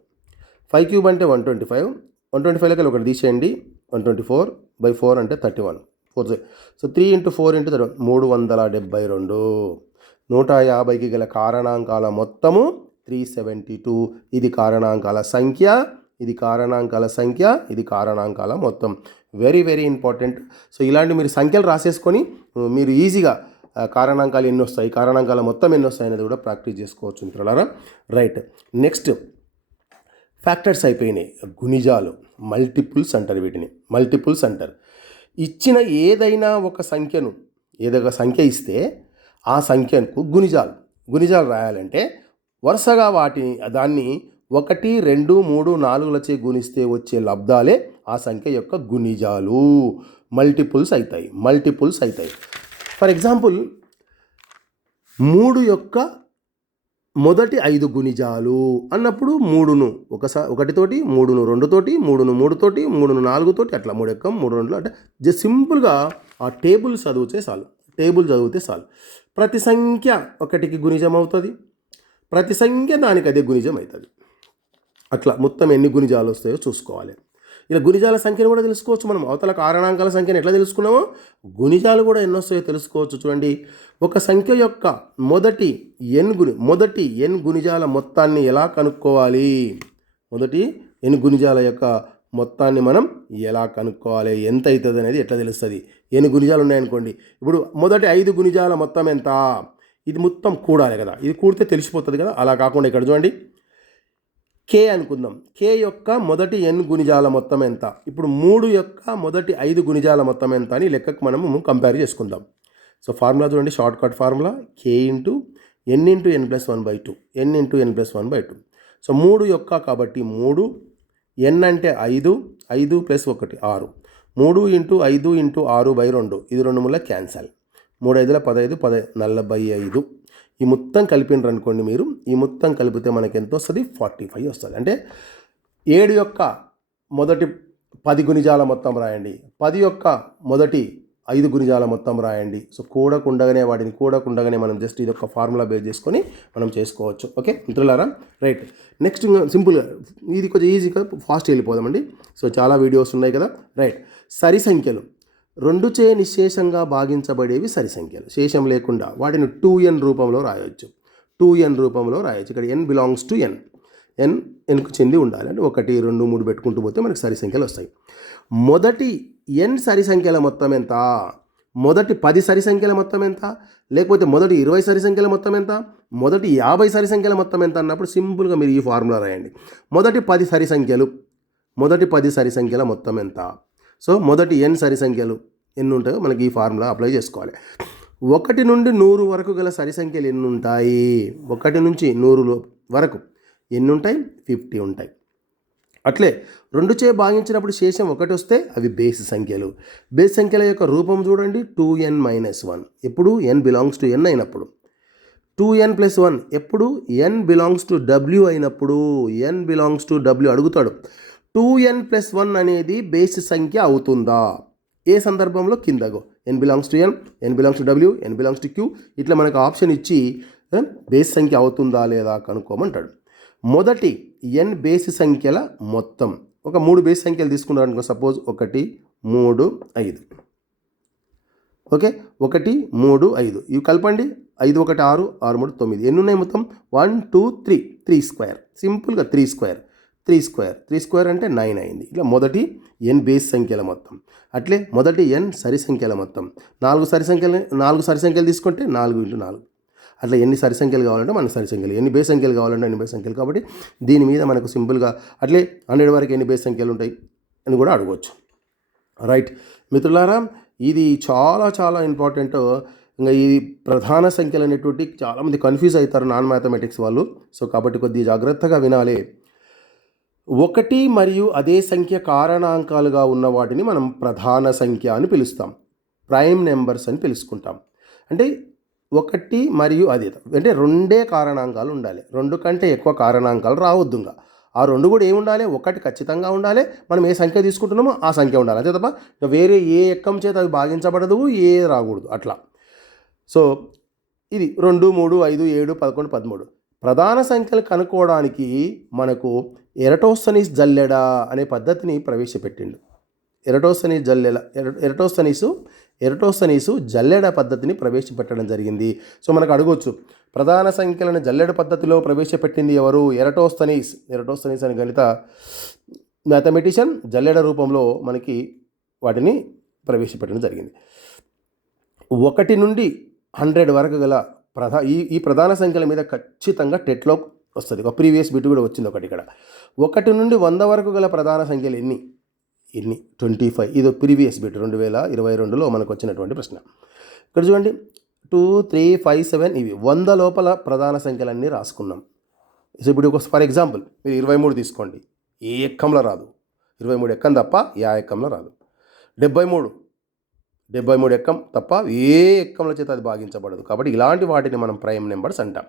5 cube అంటే 125, 125లోకి వెళ్ళి ఒకటి తీసేయండి, 124/4 అంటే 31, 4. సో 3 × 4 × 31 372. 150కి గల కారణాంకాల మొత్తము 372. ఇది కారణాంకాల సంఖ్య, ఇది కారణాంకాల సంఖ్య, ఇది కారణాంకాల మొత్తం. Very very important. సో ఇలాంటి మీరు సంఖ్యలు రాసేసుకొని మీరు ఈజీగా కారణాంకాలు ఎన్ని వస్తాయి, కారణాంకాల మొత్తం ఎన్ని వస్తాయి అనేది కూడా ప్రాక్టీస్ చేసుకోవచ్చు మిత్రులారా, రైట్. నెక్స్ట్ ఫ్యాక్టర్స్ అయిపోయినాయి. గుణిజాలు, మల్టిపుల్స్ అంటారు వీటిని, మల్టిపుల్స్ అంటారు. ఇచ్చిన ఏదైనా ఒక సంఖ్యను, ఏదైనా సంఖ్య ఇస్తే ఆ సంఖ్యకు గుణిజాలు రాయాలంటే వరుసగా దాన్ని 1 2 3 4లచే గుణిస్తే వచ్చే లబ్ధాలే ఆ సంఖ్య యొక్క గుణిజాలు, మల్టిపుల్స్ అవుతాయి. ఫర్ ఎగ్జాంపుల్ 3 యొక్క మొదటి 5 గుణిజాలు అన్నప్పుడు 3ను ఒకటితోటి, 3ను 2తోటి, 3ను 3తోటి, 3ను 4తోటి, అట్లా 3 1 3 2 అంటే జస్ట్ సింపుల్గా ఆ టేబుల్ చదివితే చాలు. ప్రతి సంఖ్య ఒకటికి గుణిజం అవుతుంది, ప్రతి సంఖ్య దానికి అదే గుణిజం అవుతుంది. అట్లా మొత్తం ఎన్ని గుణిజాలు వస్తాయో చూసుకోవాలి. ఇలా గుణిజాల సంఖ్యను కూడా తెలుసుకోవచ్చు మనం. అవతల కారణాంకాల సంఖ్యను ఎట్లా తెలుసుకున్నామో గుణిజాలు కూడా ఎన్ని వస్తాయో తెలుసుకోవచ్చు. చూడండి, ఒక సంఖ్య యొక్క మొదటి n గుణిజాల మొత్తాన్ని ఎలా కనుక్కోవాలి, మొదటి n గుణిజాల యొక్క మొత్తాన్ని మనం ఎలా కనుక్కోవాలి, ఎంత అవుతుంది అనేది ఎట్లా తెలుస్తుంది. n గుణిజాలు ఉన్నాయనుకోండి, ఇప్పుడు మొదటి 5 గుణిజాల మొత్తం ఎంత, ఇది మొత్తం కూడాలి కదా, ఇది కూడితే తెలిసిపోతుంది కదా. అలా కాకుండా ఇక్కడ చూడండి, k అనుకుందాం, k యొక్క మొదటి n గుణిజాల మొత్తం ఎంత, ఇప్పుడు 3 యొక్క మొదటి 5 గుణిజాల మొత్తం ఎంత అని లెక్కకు మనము కంపేర్ చేసుకుందాం. సో ఫార్ములా చూడండి, short cut formula k × n × n+1/2, n × n+1/2. So 3 యొక్క కాబట్టి 3, n అంటే 5, 5 + 1 6, 3 × 5 × 6/2, ఇది 2 ముళ్ళ క్యాన్సల్, 3 5 15, 45. ఈ మొత్తం కలిపినారు అనుకోండి మీరు, ఈ మొత్తం కలిపితే మనకి ఎంత వస్తుంది, 45 వస్తుంది. అంటే 7 యొక్క మొదటి 10 గుణిజాల మొత్తం రాయండి, 10 యొక్క మొదటి 5 గుణిజాల మొత్తం రాయండి. సో వాటిని కూడకుండగానే మనం జస్ట్ ఇది ఒక ఫార్ములా బేస్ చేసుకొని మనం చేసుకోవచ్చు. ఓకే మిత్రులారా, రైట్. నెక్స్ట్ సింపుల్గా ఇది కొంచెం ఈజీగా ఫాస్ట్ వెళ్ళిపోదామండి. సో చాలా వీడియోస్ ఉన్నాయి కదా, రైట్. సరి సంఖ్యలు 2చే నిశ్శేషంగా భాగించబడేవి సరి సంఖ్యలు, శేషం లేకుండా వాటిని 2n రూపంలో రాయవచ్చు. ఇక్కడ n బిలాంగ్స్ టు n, nకు చెంది ఉండాలి. అంటే 1 2 3 పెట్టుకుంటూ పోతే మనకి సరి సంఖ్యలు వస్తాయి. మొదటి n సరి సంఖ్యల మొత్తం ఎంత, మొదటి 10 సరి సంఖ్యల మొత్తం ఎంత, లేకపోతే మొదటి 20 సరి సంఖ్యల మొత్తం ఎంత, మొదటి 50 సరి సంఖ్యల మొత్తం ఎంత అన్నప్పుడు సింపుల్గా మీరు ఈ ఫార్ములా రాయండి. మొదటి 10 సరి సంఖ్యల మొత్తం ఎంత. సో మొదటి n సరి సంఖ్యలు ఎన్ని ఉంటాయో మనకి ఈ ఫార్ములా అప్లై చేసుకోవాలి. 1 నుండి 100 వరకు గల సరి సంఖ్యలు ఎన్ని ఉంటాయి, 1 నుంచి 100 వరకు ఎన్ని ఉంటాయి, 50 ఉంటాయి. అట్లే 2చే భాగించినప్పుడు శేషం 1 వస్తే అవి బేసి సంఖ్యలు. బేసి సంఖ్యల యొక్క రూపం చూడండి, 2n - 1. ఎప్పుడు n బిలాంగ్స్ టు n అయినప్పుడు, 2n + 1 ఎప్పుడు n బిలాంగ్స్ టు w అయినప్పుడు, n బిలాంగ్స్ టు w అడుగుతాడు. 2n + 1 అనేది బేసి సంఖ్య అవుతుందా, ఏ సందర్భంలో కిందగో n belongs to n, n belongs to w, n belongs to q, ఇట్లా మనకు ఆప్షన్ ఇచ్చి బేసి సంఖ్య అవుతుందా లేదా కనుక్కోమంటాడు. మొదటి n బేసి సంఖ్యల మొత్తం, ఒక 3 బేసి సంఖ్యలు తీసుకున్నారు అనుకో, సపోజ్ 1 3 5. ఓకే, 1 3 5 ఇవి కలపండి, 5 1 6 6 3 9. ఎన్ని ఉన్నాయి మొత్తం, 1 2 3, 3 స్క్వేర్, సింపుల్గా 3 స్క్వేర్ అంటే 9 అయింది. ఇట్లా మొదటి n బేసి సంఖ్యల మొత్తం. అట్లే మొదటి n సరి సంఖ్యల మొత్తం, 4 సరి సంఖ్యలు తీసుకుంటే 4 × 4. అట్లా ఎన్ని సరి సంఖ్యలు కావాలంటే మన సరి సంఖ్యలు, ఎన్ని బేస్ సంఖ్యలు కావాలంటే ఎన్ని బేస్ సంఖ్యలు. కాబట్టి దీని మీద మనకు సింపుల్గా అట్లే 100 వరకు ఎన్ని బేస్ సంఖ్యలు ఉంటాయి అని కూడా అడగవచ్చు. రైట్ మిత్రులారా, ఇది చాలా చాలా ఇంపార్టెంట్. ఇంకా ఈ ప్రధాన సంఖ్యలు అనేటువంటి చాలామంది కన్ఫ్యూజ్ అవుతారు నాన్ మ్యాథమెటిక్స్ వాళ్ళు. సో కాబట్టి కొద్దిగా జాగ్రత్తగా వినాలి. ఒకటి మరియు అదే సంఖ్య కారణాంకాలుగా ఉన్న వాటిని మనం ప్రధాన సంఖ్య అని పిలుస్తాం, ప్రైమ్ నెంబర్స్ అని పిలుచుకుంటాం. అంటే ఒకటి మరియు అదే అంటే రెండే కారణాంకాలు ఉండాలి, రెండు కంటే ఎక్కువ కారణాంకాలు రావద్దు. ఇంకా ఆ రెండు కూడా ఏమి ఉండాలి, ఒకటి ఖచ్చితంగా ఉండాలి, మనం ఏ సంఖ్య తీసుకుంటున్నామో ఆ సంఖ్య ఉండాలి, అంతే తప్ప వేరే ఏ ఎక్కం చేత అవి భాగించబడదు, ఏ రాకూడదు అట్లా. సో ఇది 2, 3, 5, 7, 11, 13 ప్రధాన సంఖ్యలు కనుక్కోవడానికి మనకు ఎరటోస్తనీస్ జల్లెడ అనే పద్ధతిని ప్రవేశపెట్టిండు. ఎరటోస్తనీసు జల్లెడ పద్ధతిని ప్రవేశపెట్టడం జరిగింది. సో మనకు అడగొచ్చు, ప్రధాన సంఖ్యలను జల్లెడ పద్ధతిలో ప్రవేశపెట్టింది ఎవరు? ఎరటోస్తనీస్ అనే గణిత మ్యాథమెటిషియన్ జల్లెడ రూపంలో మనకి వాటిని ప్రవేశపెట్టడం జరిగింది. 1 నుండి 100 వరకు గల ఈ ప్రధాన సంఖ్యల మీద ఖచ్చితంగా టెట్లో వస్తుంది. ఒక ప్రీవియస్ బిట్ కూడా వచ్చింది ఒకటి ఇక్కడ. 1 నుండి 100 వరకు గల ప్రధాన సంఖ్యలు ఎన్ని? 25. ఇది ప్రీవియస్ బిట్ 2022లో మనకు వచ్చినటువంటి ప్రశ్న. ఇక్కడ చూడండి 2, 3, 5, 7 ఇవి 100 లోపల ప్రధాన సంఖ్యలన్నీ రాసుకున్నాం. సో ఇప్పుడు ఫర్ ఎగ్జాంపుల్ మీరు 23 తీసుకోండి, ఏ ఎక్కంలో రాదు, 23 ఎక్కం తప్ప యా ఎక్కంలో రాదు. 73 ఎక్కం తప్ప ఏ ఎక్కంల చేత అది భాగించబడదు. కాబట్టి ఇలాంటి వాటిని మనం ప్రైమ్ నెంబర్స్ అంటాం.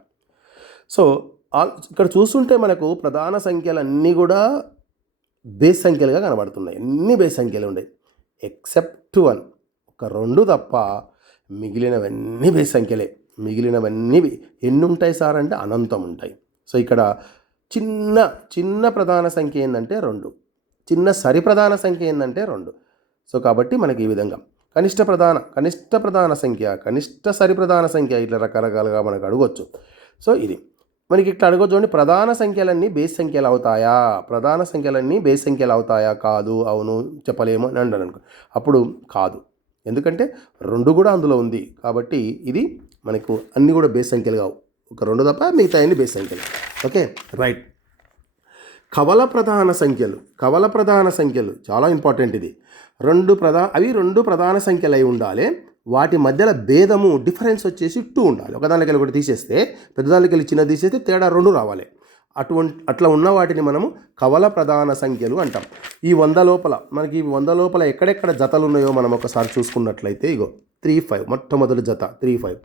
సో ఇక్కడ చూస్తుంటే మనకు ప్రధాన సంఖ్యలన్నీ కూడా బేస్ సంఖ్యలుగా కనబడుతున్నాయి. అన్ని బేస్ సంఖ్యలు ఉన్నాయి ఎక్సెప్ట్ 1, ఒక 2 తప్ప మిగిలినవన్నీ బేస్ సంఖ్యలే. మిగిలినవన్నీ ఎన్ని ఉంటాయి సార్ అంటే అనంతం ఉంటాయి. సో ఇక్కడ చిన్న ప్రధాన సంఖ్య ఏంటంటే 2, చిన్న సరి ప్రధాన సంఖ్య ఏంటంటే 2. సో కాబట్టి మనకి ఈ విధంగా కనిష్ట ప్రధాన సంఖ్య, కనిష్ట సరి ప్రధాన సంఖ్య ఇట్లా రకరకాలుగా మనకు అడగొచ్చు. సో ఇది మనకి ఇట్లా అడగొచ్చు. చూడండి, ప్రధాన సంఖ్యలన్నీ బేస్ సంఖ్యలు అవుతాయా? కాదు, అవును చెప్పలేము అని అంటాను అనుకో, అప్పుడు కాదు, ఎందుకంటే 2 కూడా అందులో ఉంది. కాబట్టి ఇది మనకు అన్నీ కూడా బేస్ సంఖ్యలు కావు, ఒక 2 తప్ప మిగతా అన్ని బేస్ సంఖ్యలు. Okay right. కవల ప్రధాన సంఖ్యలు చాలా ఇంపార్టెంట్. ఇది అవి 2 ప్రధాన సంఖ్యలు అయి ఉండాలి. వాటి మధ్యలో భేదము డిఫరెన్స్ వచ్చేసి 2 ఉండాలి. ఒకదానికి వెళ్ళి ఒకటి తీసేస్తే, పెద్దదానికి వెళ్ళి చిన్న తీసేస్తే తేడా 2 రావాలి. అట్లా ఉన్న వాటిని మనము కవల ప్రధాన సంఖ్యలు అంటాం. ఈ 100 లోపల మనకి 100 లోపల ఎక్కడెక్కడ జతలు ఉన్నాయో మనం ఒకసారి చూసుకున్నట్లయితే, ఇగో 3, 5 మొట్టమొదటి జత 3, 5,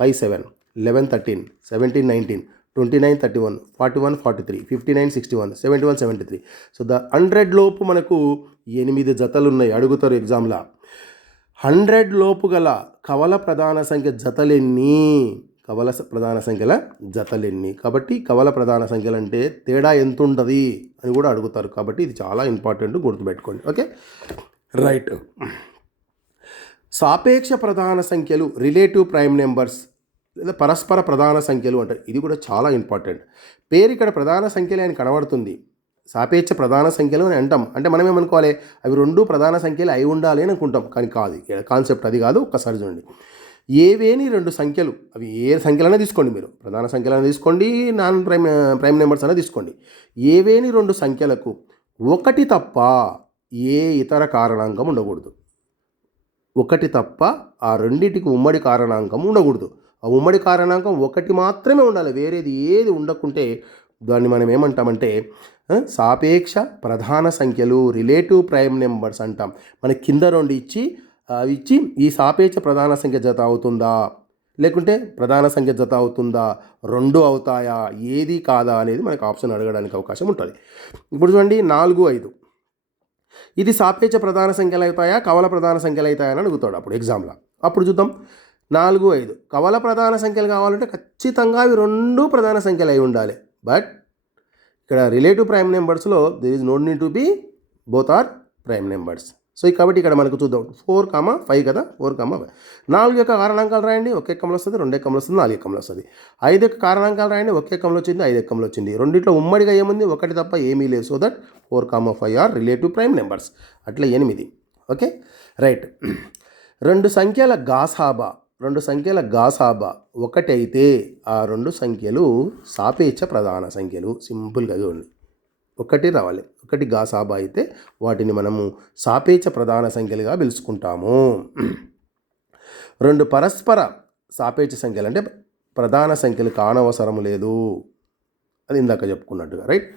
5, 7, 11, 13, 17, 19, 29, 31, 41, 43, 59, 61, 71, 73. సో 100 లోపు మనకు 8 జతలు ఉన్నాయి. అడుగుతారు ఎగ్జామ్లో, 100 లోపు గల కవల ప్రధాన సంఖ్య జతలెన్ని? కాబట్టి కవల ప్రధాన సంఖ్యలు అంటే తేడా ఎంత ఉంటుంది అని కూడా అడుగుతారు. కాబట్టి ఇది చాలా ఇంపార్టెంట్, గుర్తుపెట్టుకోండి. Okay right. సాపేక్ష ప్రధాన సంఖ్యలు, రిలేటివ్ ప్రైమ్ నెంబర్స్ లేదా పరస్పర ప్రధాన సంఖ్యలు అంటారు. ఇది కూడా చాలా ఇంపార్టెంట్. పేరు ఇక్కడ ప్రధాన సంఖ్యలే అని కనబడుతుంది, సాపేక్ష ప్రధాన సంఖ్యలు అని అంటాం. అంటే మనం ఏమనుకోవాలి, అవి 2 ప్రధాన సంఖ్యలు అయి ఉండాలి అని అనుకుంటాం. కానీ కాదు, కాన్సెప్ట్ అది కాదు. ఒక్కసారి చూడండి, ఏవేని 2 సంఖ్యలు, అవి ఏ సంఖ్యలైనా తీసుకోండి, మీరు ప్రధాన సంఖ్యలైనా తీసుకోండి, నాన్ ప్రైమ్ నెంబర్స్ అయినా తీసుకోండి. ఏవేని 2 సంఖ్యలకు 1 తప్ప ఏ ఇతర కారణాంకం ఉండకూడదు. 1 తప్ప ఆ రెండింటికి ఉమ్మడి కారణాంకం ఉండకూడదు. ఆ ఉమ్మడి కారణాంకం 1 మాత్రమే ఉండాలి, వేరేది ఏది ఉండకుంటే దాన్ని మనం ఏమంటామంటే సాపేక్ష ప్రధాన సంఖ్యలు, రిలేటివ్ ప్రైమ్ నెంబర్స్ అంటాం. మనకి కింద 2 ఇచ్చి ఈ సాపేక్ష ప్రధాన సంఖ్య జత అవుతుందా, లేకుంటే ప్రధాన సంఖ్య జత అవుతుందా, 2 అవుతాయా, ఏది కాదా అనేది మనకు ఆప్షన్ అడగడానికి అవకాశం ఉంటుంది. ఇప్పుడు చూడండి 4, 5 ఇది సాపేక్ష ప్రధాన సంఖ్యలు అవుతాయా, కవల ప్రధాన సంఖ్యలు అవుతాయా అని అడుగుతాడు అప్పుడు ఎగ్జామ్లో. అప్పుడు చూద్దాం, 4, 5 కవల ప్రధాన సంఖ్యలు కావాలంటే ఖచ్చితంగా అవి 2 ప్రధాన సంఖ్యలు అయి ఉండాలి. బట్ ఇక్కడ రిలేటివ్ ప్రైమ్ నెంబర్స్లో there is no need to be both are prime numbers. So కాబట్టి ఇక్కడ మనకు చూద్దాం 4, 5 కదా, 4, 5. 4 యొక్క కారణాంకాలు రాయండి, 1 ఎక్కంలో వస్తుంది, 2 ఎక్కంలో వస్తుంది, 4 ఎక్కంలో వస్తుంది. 5 యొక్క కారణాంకాలు రాయండి, 1 ఎక్కంలో వచ్చింది, 5 ఎక్కంలో వచ్చింది. రెండిట్లో ఉమ్మడిగా ఏముంది, 1 తప్ప ఏమీ లేదు. So that 4, 5 are relative prime numbers. అట్లా 8. Okay right. 2 సంఖ్యల గాసాబా 1 అయితే ఆ 2 సంఖ్యలు సాపేక్ష ప్రధాన సంఖ్యలు. సింపుల్గా చూడండి, ఒకటి రావాలి. ఒకటి గాసాబా అయితే వాటిని మనము సాపేక్ష ప్రధాన సంఖ్యలుగా పిలుచుకుంటాము. రెండు పరస్పర సాపేక్ష సంఖ్యలు అంటే ప్రధాన సంఖ్యలు కానవసరం లేదు, అది ఇందాక చెప్పుకున్నట్టుగా, రైట్.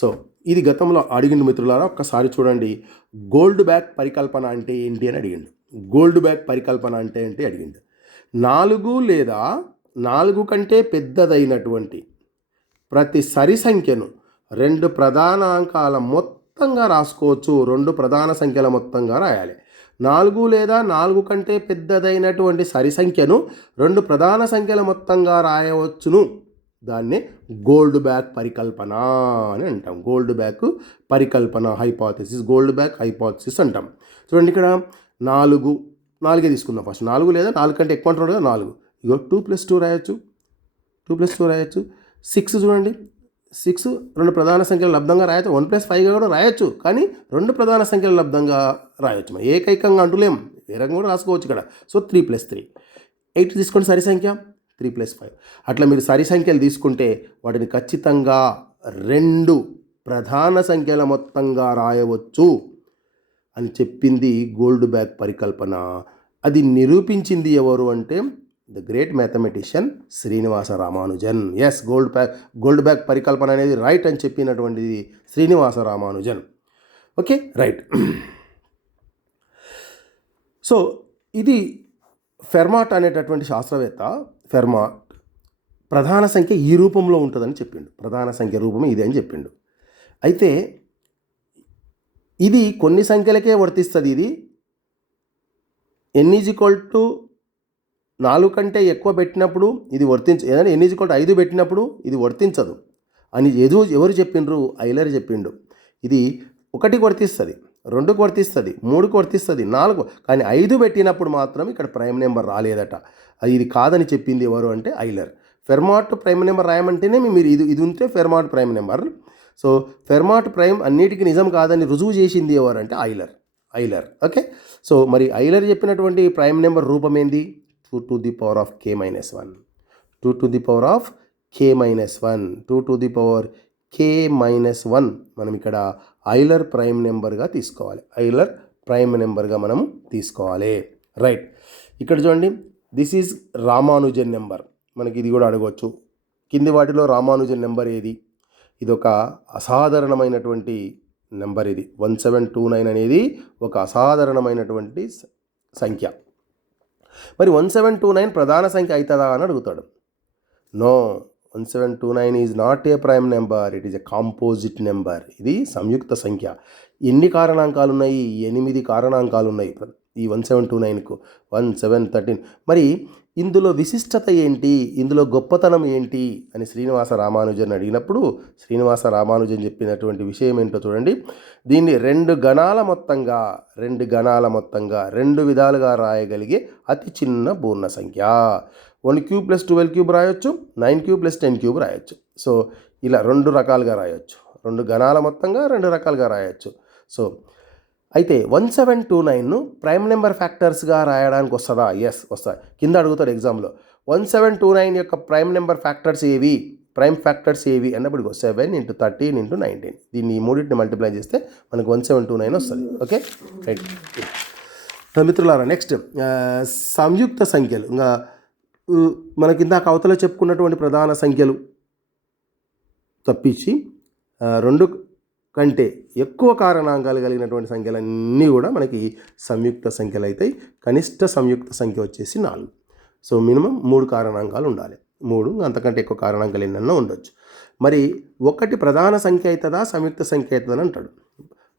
సో ఇది గతంలో అడిగిండు మిత్రులారా, ఒక్కసారి చూడండి. గోల్డ్ బ్యాక్ పరికల్పన అంటే ఏంటి అని అడిగిండు. గోల్డ్ బ్యాక్ పరికల్పన అంటే ఏంటి అడిగిండు. 4 లేదా 4 కంటే పెద్దదైనటువంటి ప్రతి సరి సంఖ్యను 2 ప్రధానాంకాల మొత్తంగా రాసుకోవచ్చు. 2 ప్రధాన సంఖ్యల మొత్తంగా రాయాలి. 4 లేదా 4 కంటే పెద్దదైనటువంటి సరి సంఖ్యను 2 ప్రధాన సంఖ్యల మొత్తంగా రాయవచ్చును. దాన్నే గోల్డ్ బ్యాక్ పరికల్పన అని అంటాం. గోల్డ్ బ్యాక్ పరికల్పన, హైపోథెసిస్, గోల్డ్ బ్యాక్ హైపోథెసిస్ అంటాం. చూడండి ఇక్కడ 4 తీసుకుందాం ఫస్ట్. 4 లేదా 4 కంటే ఎక్కువ అంటున్నాడు కదా, 4. ఇగో 2+2 రాయొచ్చు, 2+2 రాయొచ్చు. 6 చూడండి, 6 2 ప్రధాన సంఖ్యల లబ్ధంగా రాయొచ్చు. 1+5గా కూడా రాయొచ్చు, కానీ 2 ప్రధాన సంఖ్యల లబ్ధంగా రాయొచ్చు. మనం ఏకైకంగా అంటులేం, ఏ రకంగా కూడా రాసుకోవచ్చు ఇక్కడ. సో 3+3. 8 తీసుకోండి సరి సంఖ్య, 3+5. అట్లా మీరు సరి సంఖ్యలు తీసుకుంటే వాటిని ఖచ్చితంగా 2 ప్రధాన సంఖ్యల మొత్తంగా రాయవచ్చు అని చెప్పింది గోల్డ్ బ్యాక్ పరికల్పన. అది నిరూపించింది ఎవరు అంటే the great mathematician Srinivasa Ramanujan. Yes, Goldbach పరికల్పన అనేది రైట్ అని చెప్పినటువంటిది Srinivasa Ramanujan. Okay, right. So ఇది ఫెర్మాట్ అనేటటువంటి శాస్త్రవేత్త, ఫెర్మాట్ ప్రధాన సంఖ్య ఈ రూపంలో ఉంటుందని చెప్పిండు. ప్రధాన సంఖ్య రూపమే ఇది అని చెప్పిండు. అయితే ఇది కొన్ని సంఖ్యలకే వర్తిస్తుంది. ఇది n=4 కంటే ఎక్కువ పెట్టినప్పుడు ఇది ఏదైనా n=5 పెట్టినప్పుడు ఇది వర్తించదు అని ఎవరు చెప్పిండ్రు? ఐలర్ చెప్పిండు. ఇది 1కి వర్తిస్తుంది, 2కి వర్తిస్తుంది, 3కి వర్తిస్తుంది, 4, కానీ 5 పెట్టినప్పుడు మాత్రం ఇక్కడ ప్రైమ్ నెంబర్ రాలేదట. ఇది కాదని చెప్పింది ఎవరు అంటే ఐలర్. ఫెర్మాట్ ప్రైమ్ నెంబర్ రాయమంటేనే మీరు ఇది ఉంటే Fermat prime number. So Fermat prime అన్నిటికీ నిజం కాదని రుజువు చేసింది ఎవరంటే ఐలర్. ఓకే, సో మరి ఐలర్ చెప్పినటువంటి ప్రైమ్ నెంబర్ రూపం ఏంది? 2 to the power of k minus 1. 2 to the power of k minus 1. 2 to the power k minus 1 మనం ఇక్కడ ఐలర్ ప్రైమ్ నెంబర్గా తీసుకోవాలి. ఐలర్ ప్రైమ్ నెంబర్గా మనం తీసుకోవాలి, రైట్. ఇక్కడ చూడండి, దిస్ ఈజ్ రామానుజన్ నెంబర్. మనకి ఇది కూడా అడగవచ్చు, కింది వాటిలో రామానుజన్ నెంబర్ ఏది? ఇది ఒక అసాధారణమైనటువంటి నెంబర్. ఇది 1729 అనేది ఒక అసాధారణమైనటువంటి సంఖ్య. మరి 1729 ప్రధాన సంఖ్య అవుతుందా అని అడుగుతాడు. No, 1729 is not a prime number, it is a composite number. ఇది సంయుక్త సంఖ్య. ఎన్ని కారణాంకాలు ఉన్నాయి? 8 కారణాంకాలు ఉన్నాయి ఈ 1729కు. 1 7 13. మరి ఇందులో విశిష్టత ఏంటి, ఇందులో గొప్పతనం ఏంటి అని శ్రీనివాస రామానుజన్ అడిగినప్పుడు శ్రీనివాస రామానుజన్ చెప్పినటువంటి విషయం ఏంటో చూడండి. దీన్ని 2 గణాల మొత్తంగా 2 విధాలుగా రాయగలిగే అతి చిన్న పూర్ణ సంఖ్య. 1³ + 12³ రాయొచ్చు, 9³ + 10³ రాయొచ్చు. సో ఇలా 2 రకాలుగా రాయొచ్చు. 2 గణాల మొత్తంగా 2 రకాలుగా రాయొచ్చు. సో అయితే 1729ను ప్రైమ్ నెంబర్ ఫ్యాక్టర్స్గా రాయడానికి వస్తుందా? ఎస్, వస్తాయి. కింద అడుగుతాడు ఎగ్జామ్లో, 1729 యొక్క ప్రైమ్ నెంబర్ ఫ్యాక్టర్స్ ఏవి, ప్రైమ్ ఫ్యాక్టర్స్ ఏవి అన్నప్పుడు 7 × 13 × 19. దీన్ని ఈ మూడింటిని మల్టిప్లై చేస్తే మనకు 1729 వస్తుంది. Okay, right. మిత్రులారా, నెక్స్ట్ సంయుక్త సంఖ్యలు. ఇంకా మనకి ఇందాక అవతల చెప్పుకున్నటువంటి ప్రధాన సంఖ్యలు తప్పించి 2 కంటే ఎక్కువ కారణాంకాలు కలిగినటువంటి సంఖ్యలన్నీ కూడా మనకి సంయుక్త సంఖ్యలు అవుతాయి. కనిష్ట సంయుక్త సంఖ్య వచ్చేసి 4. సో మినిమం 3 కారణాంకాలు ఉండాలి. 3 అంతకంటే ఎక్కువ కారణాంకాలు ఎన్నన్నా ఉండొచ్చు. మరి 1 ప్రధాన సంఖ్య అవుతుందా సంయుక్త సంఖ్య అవుతుందని అంటాడు.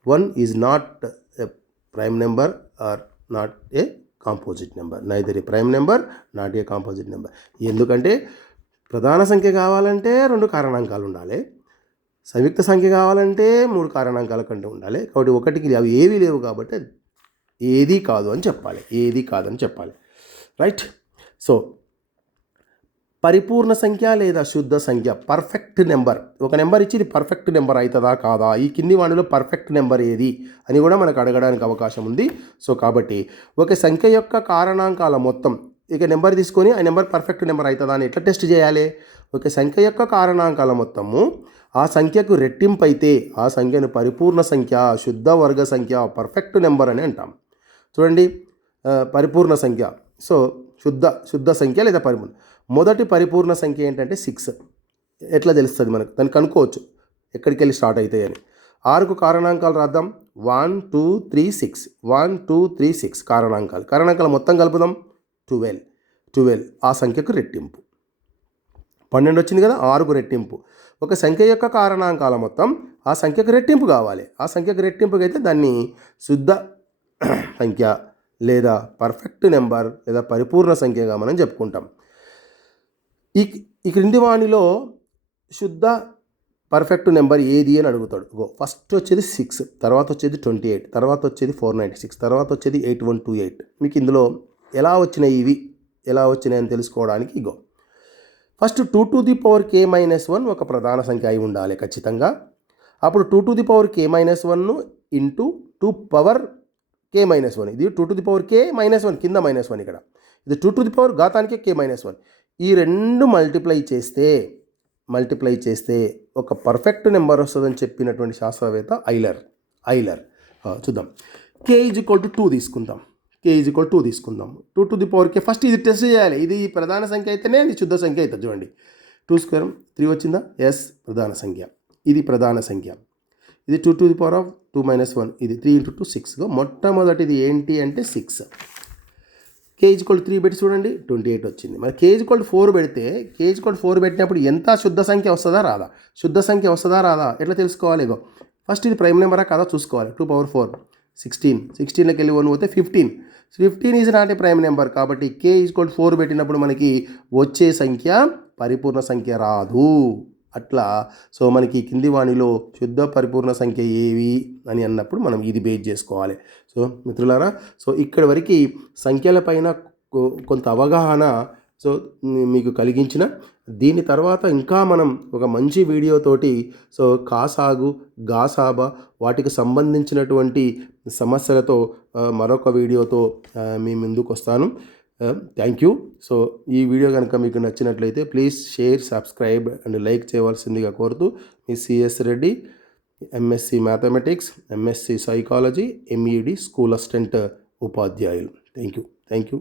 1 is not a prime number or not a composite number. Neither a prime number, not a composite number. ఎందుకంటే ప్రధాన సంఖ్య కావాలంటే 2 కారణాంకాలు ఉండాలి, సంయుక్త సంఖ్య కావాలంటే 3 కారణాంకాల కంటే ఉండాలి. కాబట్టి 1కి అవి ఏవీ లేవు కాబట్టి ఏది కాదని చెప్పాలి, రైట్. సో పరిపూర్ణ సంఖ్య లేదా శుద్ధ సంఖ్య, పర్ఫెక్ట్ నెంబర్. ఒక నెంబర్ ఇచ్చి ఇది పర్ఫెక్ట్ నెంబర్ అవుతుందా కాదా, ఈ కింది వాటిలో పర్ఫెక్ట్ నెంబర్ ఏది అని కూడా మనకు అడగడానికి అవకాశం ఉంది. సో కాబట్టి ఒక సంఖ్య యొక్క కారణాంకాల మొత్తం ఇక నెంబర్ తీసుకొని ఆ నెంబర్ పర్ఫెక్ట్ నెంబర్ అవుతుందా అని ఎట్లా టెస్ట్ చేయాలి? ఒక సంఖ్య యొక్క కారణాంకాల మొత్తము ఆ సంఖ్యకు రెట్టింపు అయితే ఆ సంఖ్యను పరిపూర్ణ సంఖ్య, శుద్ధ వర్గ సంఖ్య, పర్ఫెక్ట్ నెంబర్ అని అంటాం. చూడండి, పరిపూర్ణ సంఖ్య. సో శుద్ధ సంఖ్య లేదా పరిపూర్ణ. మొదటి పరిపూర్ణ సంఖ్య ఏంటంటే 6. ఎట్లా తెలుస్తుంది మనకు? దాన్ని కనుక్కోవచ్చు ఎక్కడికి వెళ్ళి స్టార్ట్ అవుతాయని. 6కు కారణాంకాలు రాద్దాం. 1 2 3 6 1 2 3 6 కారణాంకాలు మొత్తం కలుపుదాం. 12 ఆ సంఖ్యకు రెట్టింపు. 12 వచ్చింది కదా, 6కు రెట్టింపు. ఒక సంఖ్య యొక్క కారణాంకాల మొత్తం ఆ సంఖ్యకు రెట్టింపు కావాలి. ఆ సంఖ్యకు రెట్టింపుకి అయితే దాన్ని శుద్ధ సంఖ్య లేదా పర్ఫెక్ట్ నెంబర్ లేదా పరిపూర్ణ సంఖ్యగా మనం చెప్పుకుంటాం. ఈ క్రింది వాణిలో శుద్ధ పర్ఫెక్ట్ నెంబర్ ఏది అని అడుగుతాడు. ఫస్ట్ వచ్చేది 6, తర్వాత వచ్చేది 28, తర్వాత వచ్చేది 496, తర్వాత వచ్చేది 8128. మీకు ఇందులో ఎలా వచ్చినాయని తెలుసుకోవడానికి first 2 to the power k - 1 ఒక ప్రధాన సంఖ్య అయి ఉండాలి ఖచ్చితంగా. అప్పుడు 2 to the power k - 1 into 2 power k - 1. ఇది 2 to the power k - 1 కింద -1 ఇక్కడ. ఇది 2 to the power ఘాతానికి k - 1. ఈ రెండు మల్టిప్లై చేస్తే ఒక పర్ఫెక్ట్ నెంబర్ వస్తుందని చెప్పినటువంటి శాస్త్రవేత్త ఐలర్. చూద్దాం. k = 2 తీసుకుందాం. 2 to the power k. First ఇది టెస్ట్ చేయాలి. ఇది ప్రధాన సంఖ్య అయితేనే అది శుద్ధ సంఖ్య అవుతుంది. చూడండి, 2 స్క్వేర్ 3 వచ్చిందా? ఎస్, ప్రధాన సంఖ్య. ఇది ప్రధాన సంఖ్య. ఇది 2 to the power of 2 - 1. ఇది 3 × 2 6. మొట్టమొదటిది ఏంటి అంటే 6. k = 3 పెట్టి చూడండి, 28 వచ్చింది. మరి k = 4 పెడితే పెట్టినప్పుడు ఎంత శుద్ధ సంఖ్య వస్తుందా రాదా? ఎట్లా తెలుసుకోవాలి? ఫస్ట్ ఇది ప్రైమ్ నెంబరా కాదా చూసుకోవాలి. 2 power 4 16లోకి వెళ్ళి 1 పోతే 15 is not a prime number. కాబట్టి k = 4 పెట్టినప్పుడు మనకి వచ్చే సంఖ్య పరిపూర్ణ సంఖ్య రాదు. అట్లా సో మనకి కింది వాణిలో శుద్ధ పరిపూర్ణ సంఖ్య ఏవి అని అన్నప్పుడు మనం ఇది బేస్ చేసుకోవాలి. సో మిత్రులారా, సో ఇక్కడి వరకు సంఖ్యలపైన కొంత అవగాహన మీకు కలిగించిన దీని తర్వాత ఇంకా మనం ఒక మంచి వీడియోతోటి కాసాగు గాసాబా వాటికి సంబంధించినటువంటి సమస్యలతో మరొక వీడియోతో మీ ముందుకు వస్తాను. Thank you. సో ఈ వీడియో కనుక మీకు నచ్చినట్లయితే please share, subscribe and like చేయవలసిందిగా కోరుతూ మీ CS Reddy, MSc mathematics, MSc psychology, MED school assistant ఉపాధ్యాయులు. Thank you.